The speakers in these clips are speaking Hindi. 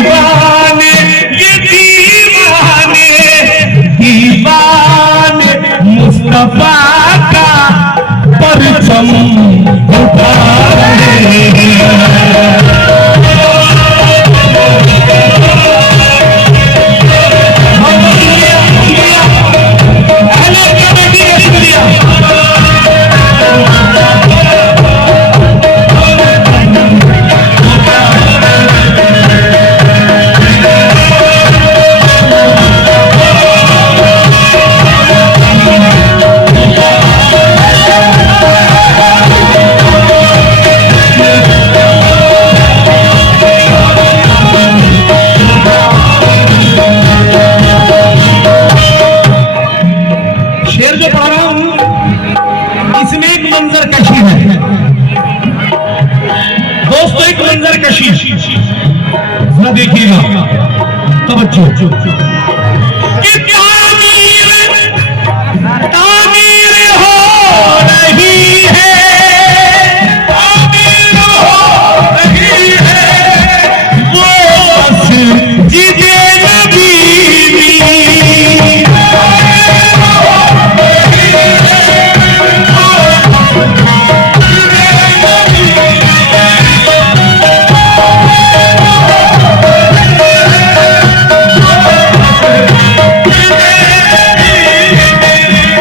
दीवाने ये दीवाने मुस्तफा का परचम उठा रहे हैं। देखिएगा तवज्जो कि तामीर हो रही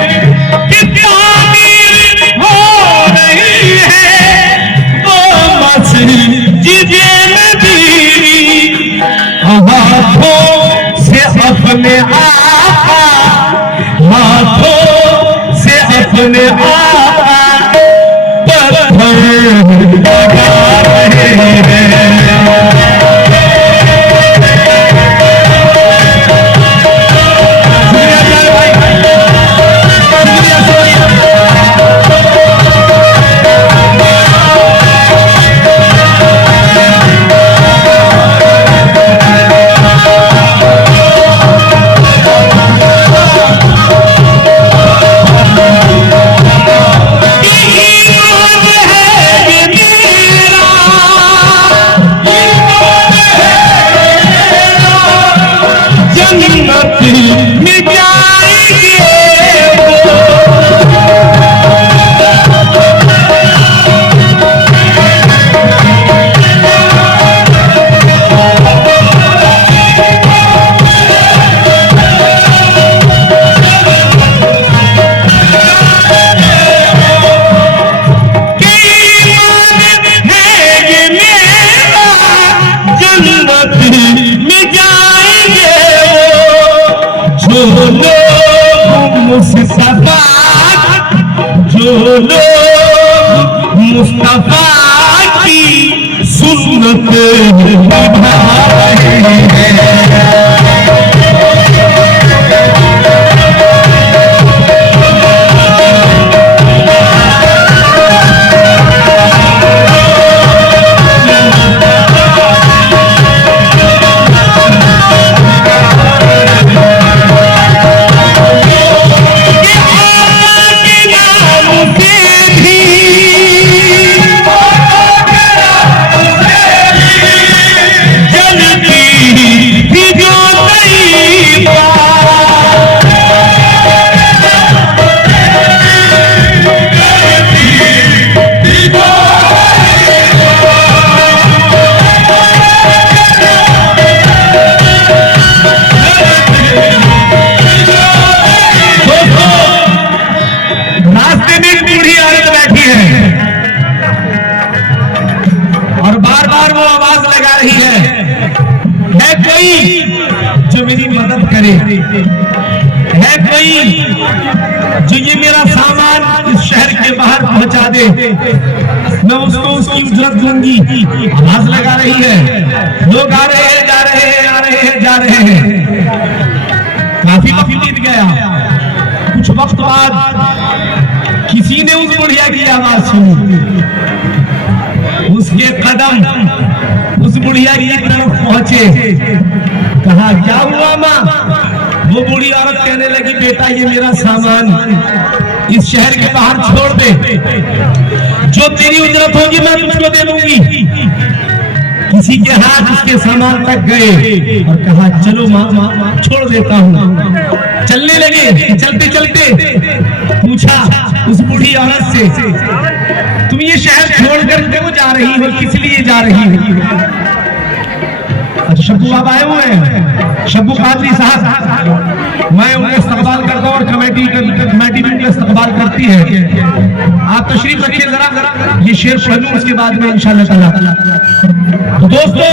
है, तामीर हो रही है वो मस्जिद नबी अपने आका, हाथों से अपने आका पत्थर लगा रहे हैं। जो लोग मुस्तफा की सुन्नत निभा रहे हैं। जो मेरी मदद करे, है कोई जो ये मेरा सामान इस शहर के बाहर पहुंचा दे, मैं उसको उसकी उजरत दूंगी। आवाज लगा रही है, लोग आ रहे हैं, जा रहे हैं, आ रहे हैं, जा रहे हैं। काफी वक्त बीत गया। कुछ वक्त बाद किसी ने उस बुढ़िया की आवाज सुनी, उसके कदम उस बुढ़िया की तरफ पहुंचे। कहा क्या हुआ माँ? वो बूढ़ी औरत कहने लगी बेटा ये मेरा सामान इस शहर के बाहर छोड़ दे, जो तेरी उजरत होगी मैं तुझको दे दूंगी। किसी के हाथ उसके सामान तक गए और कहा चलो माँ छोड़ देता हूँ। चलने लगे, चलते चलते पूछा उस बूढ़ी औरत से, तुम ये शहर छोड़कर क्यों जा रही हो, किस लिए जा रही हो? शब्बू बाबा आए हुए हैं, शब्बू कादरी साहब, मैं उनका इस्तकबाल करता हूँ और कमेटी भी उनका इस्तकबाल करती है। आप तशरीफ रखिए जरा, ये शेर पढ़ लूं उसके बाद में इंशाअल्लाह ताला। तो दोस्तों,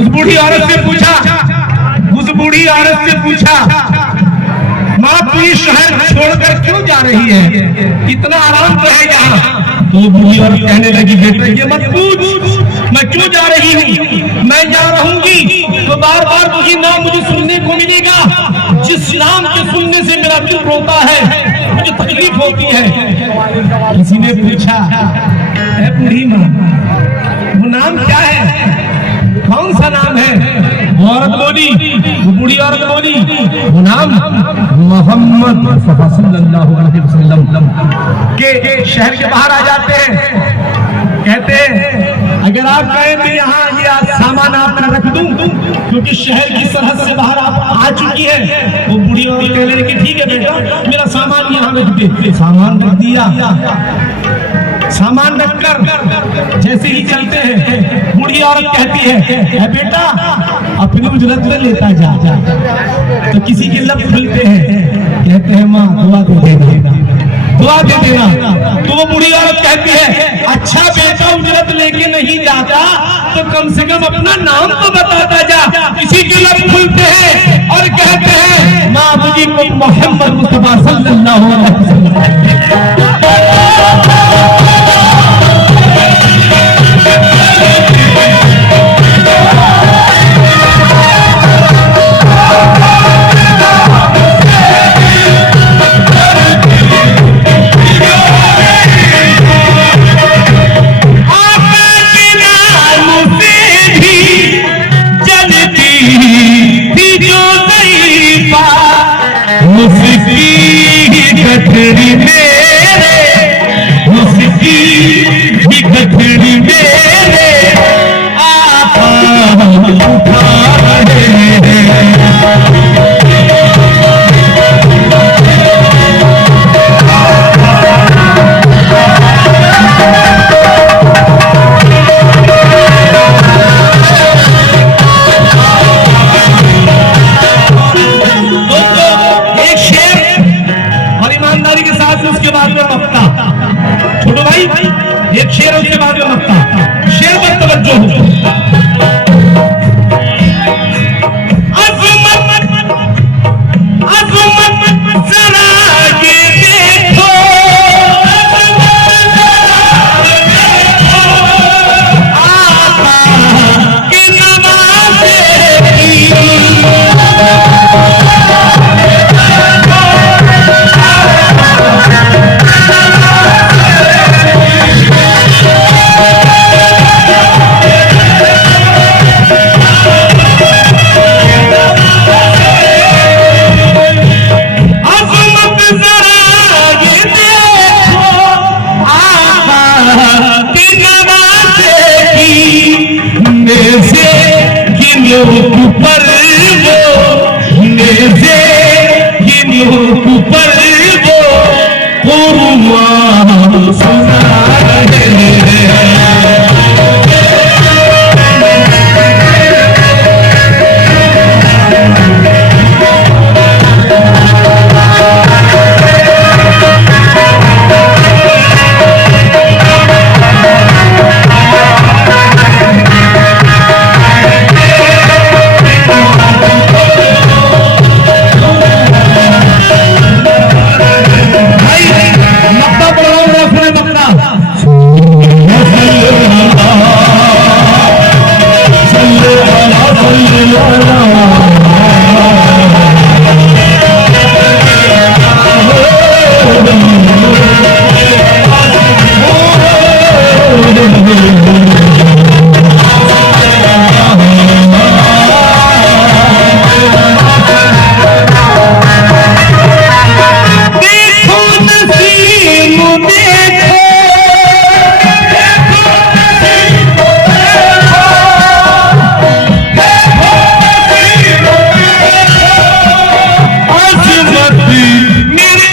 उस बूढ़ी औरत से पूछा, माँ तू ये शहर छोड़कर क्यों जा रही है, इतना आराम तो है यहाँ। तो बूढ़ी औरत कहने लगी, बेटा ये मत पूछ मैं क्यों जा रही हूँ, मैं जा रहूंगी तो बार बार वही नाम मुझे सुनने को मिलेगा जिस नाम के सुनने से मेरा दिल रोता है, मुझे तकलीफ होती है। किसी ने पूछा, ऐ बूढ़ी माँ वो नाम क्या है, कौन सा नाम है? वो औरत बोली, वो बूढ़ी औरत बोली, वो नाम मोहम्मद सल्लल्लाहु अलैहि वसल्लम के शहर के बाहर आ जाते हैं। कहते हैं अगर आप कहें तो यहाँ ये सामान आपका रख दूं, क्योंकि शहर की सरहद से बाहर आप आ चुकी है। वो बूढ़ी औरत कहने लगी, ठीक है बेटा मेरा सामान यहाँ रख दे। सामान रख दिया। सामान रखकर जैसे ही चलते हैं, बूढ़ी औरत कहती है, बेटा अपनी उजरत में लेता जा। तो किसी के लब खुलते हैं, कहते हैं माँ दुआ दे देना, दुआ दे देना। तो वो बूढ़ी औरत कहती है, अच्छा बेटा उजरत लेके नहीं जाता तो कम से कम अपना नाम तो बताता जा। किसी के लब खुलते हैं और कहते हैं, माँ मुझे मोहम्मद मुस्तफा सल्लल्लाहु अलैहि वसल्लम। गठड़ी मेरे आका उठा रहे एक शेर उसके बाद में मक्ता। शेर पर तवज्जो हो। पर वो सुना